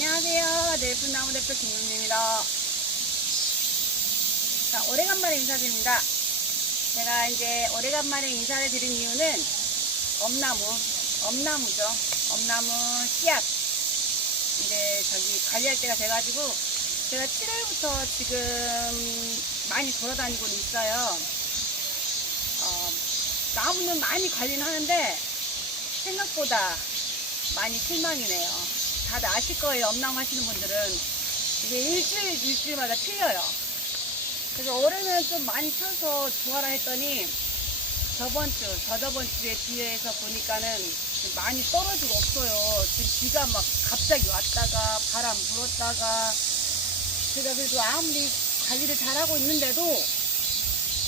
안녕하세요. 내분나무 대표 김용님입니다. 자, 오래간만에 인사드립니다. 제가 이제 오래간만에 인사를 드린 이유는 엄나무, 엄나무죠. 엄나무 씨앗. 이제 저기 관리할 때가 돼가지고 제가 7월부터 지금 많이 돌아다니고 있어요. 어, 나무는 많이 관리는 하는데 생각보다 많이 실망이네요. 다들 아실 거예요. 엄나무 하시는 분들은. 이게 일주일, 일주일마다 틀려요. 그래서 올해는 좀 많이 펴서 좋아라 했더니 저번 주, 저저번 주에 비해서 보니까는 좀 많이 떨어지고 없어요. 지금 비가 막 갑자기 왔다가 바람 불었다가 제가 그래도 아무리 관리를 잘하고 있는데도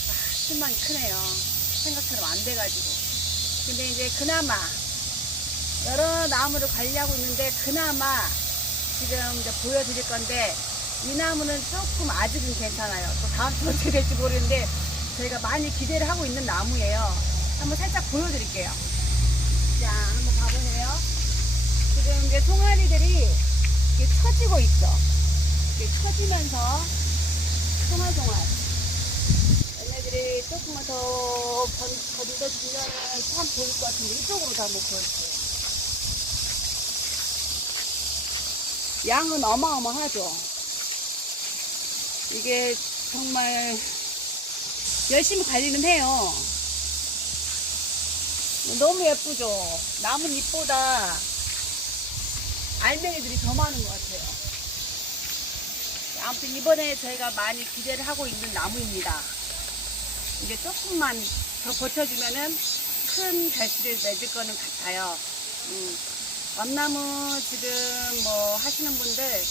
아, 실망이 크네요. 생각처럼 안 돼가지고. 근데 이제 그나마 여러 나무를 관리하고 있는데 그나마 지금 이제 보여드릴 건데 이 나무는 조금 아직은 괜찮아요. 또 다음 주 어떻게 될지 모르는데 저희가 많이 기대를 하고 있는 나무예요. 한번 살짝 보여드릴게요. 자, 한번 봐보세요. 지금 이제 송아리들이 이렇게 처지고 있어. 이렇게 처지면서 송알송알. 얘네들이 조금만 더 건- 건져주면 참 보일 것 같은데 이쪽으로 다 한번 보여주세요. 양은 어마어마하죠. 이게 정말 열심히 관리는 해요. 너무 예쁘죠. 나뭇 잎보다 알맹이들이 더 많은 것 같아요. 아무튼 이번에 저희가 많이 기대를 하고 있는 나무입니다. 이제 조금만 더 버텨주면은 큰 결실을 맺을 거는 같아요. 음, 엄나무 지금 뭐 하시는 분들,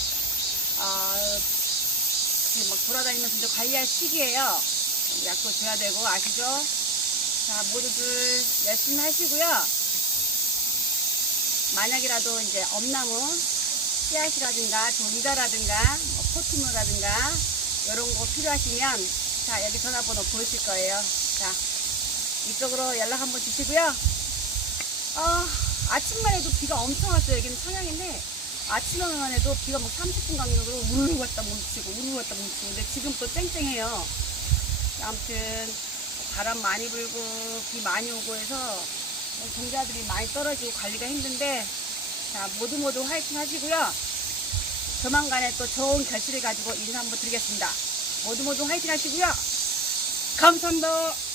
어, 막 돌아다니면서 이제 관리할 시기에요. 약도 줘야 되고, 아시죠? 자, 모두들 열심히 하시고요. 만약이라도 이제 엄나무 씨앗이라든가 종자라든가 뭐 포트무라든가 이런 거 필요하시면 자 여기 전화번호 보이실 거예요. 자 이쪽으로 연락 한번 주시고요. 어, 아침만 해도 비가 엄청 왔어요. 여기는 청양인데 아침만 해도 비가 뭐 30분 간격으로 우르르 갔다 뭉치고 우르르 갔다 뭉치고 근데 지금 또 쨍쨍해요. 아무튼 바람 많이 불고 비 많이 오고 해서 뭐 종자들이 많이 떨어지고 관리가 힘든데 자 모두 모두 화이팅 하시고요. 조만간에 또 좋은 결실을 가지고 인사 한번 드리겠습니다. 모두 모두 화이팅 하시고요. 감사합니다.